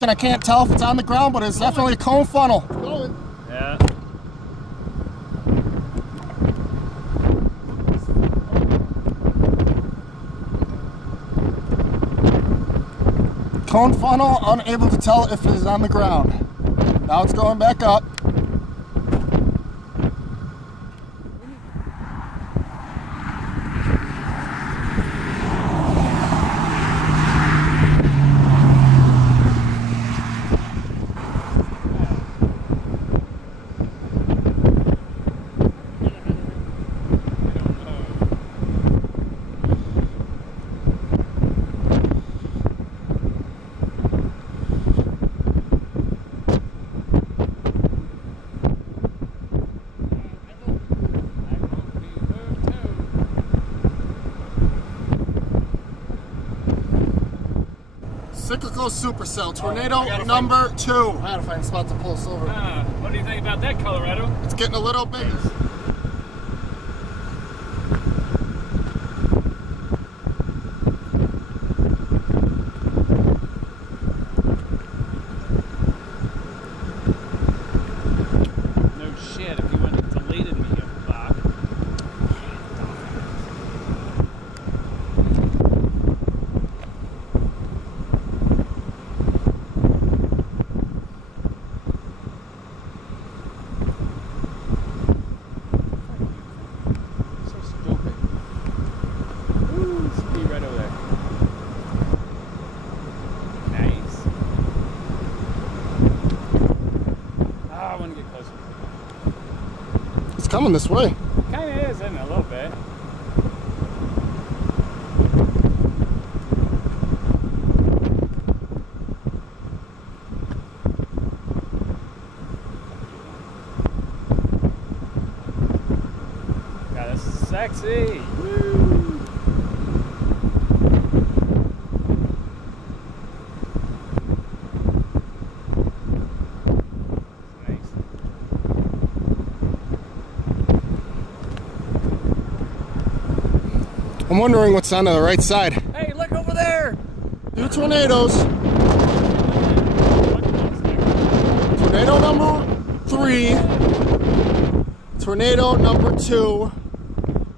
I can't tell if it's on the ground, but it's definitely a cone funnel. Yeah. Cone funnel, unable to tell if it is on the ground. Now it's going back up. Cyclical supercell, tornado number 2. I gotta find a spot to pull this over. What do you think about that, Colorado? It's getting a little bigger. No shit, if you wouldn't have deleted me, you fuck. It's coming this way. Kind of is, isn't it? A little bit. God, this is sexy. Woo! I'm wondering what's on the right side. Hey, look over there! 2 tornadoes. Tornado number 3. Tornado number 2.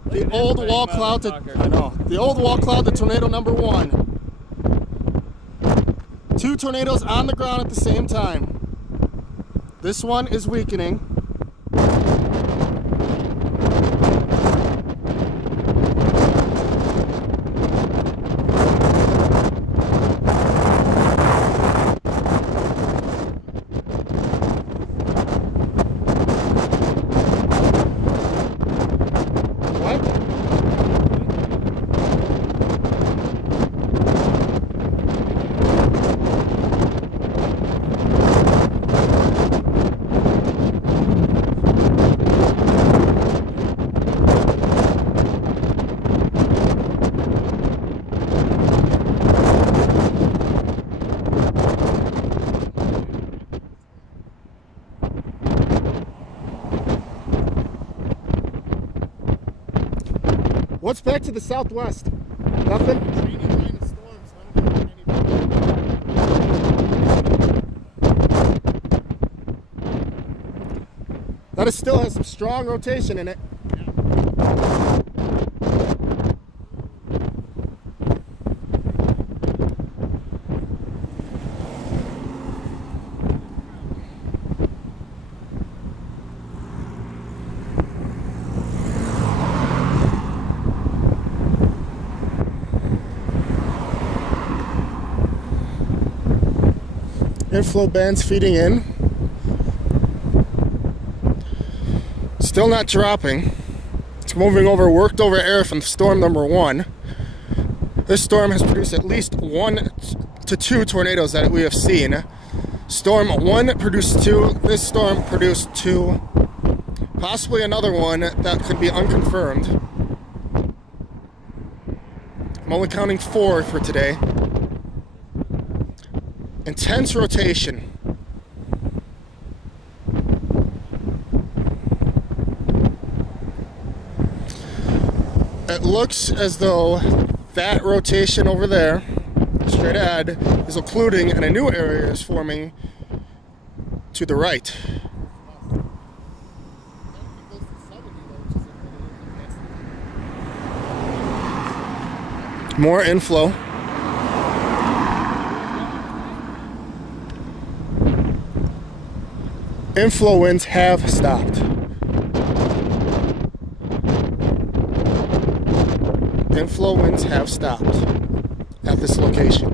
The old wall cloud to, I know. The old wall cloud to tornado number 1. 2 tornadoes on the ground at the same time. This one is weakening. What's back to the southwest? Nothing? That still has some strong rotation in it. Airflow bands feeding in. Still not dropping. It's moving over worked over air from storm number 1. This storm has produced at least 1 to 2 tornadoes that we have seen. Storm 1 produced 2. This storm produced 2. Possibly another one that could be unconfirmed. I'm only counting 4 for today. Intense rotation. It looks as though that rotation over there straight ahead is occluding and a new area is forming to the right. More inflow. Inflow winds have stopped. Inflow winds have stopped at this location.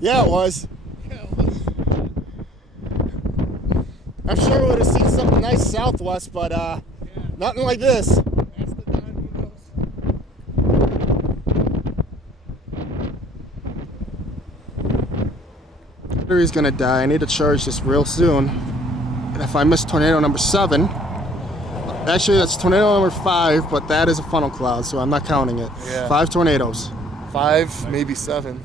Yeah, it was. I'm sure we would have seen something nice southwest, but nothing like this. That's the Don who knows. Battery's gonna die. I need to charge this real soon. And if I miss tornado number 7, actually that's tornado number 5, but that is a funnel cloud, so I'm not counting it. Yeah. 5 tornadoes. 5, maybe 7.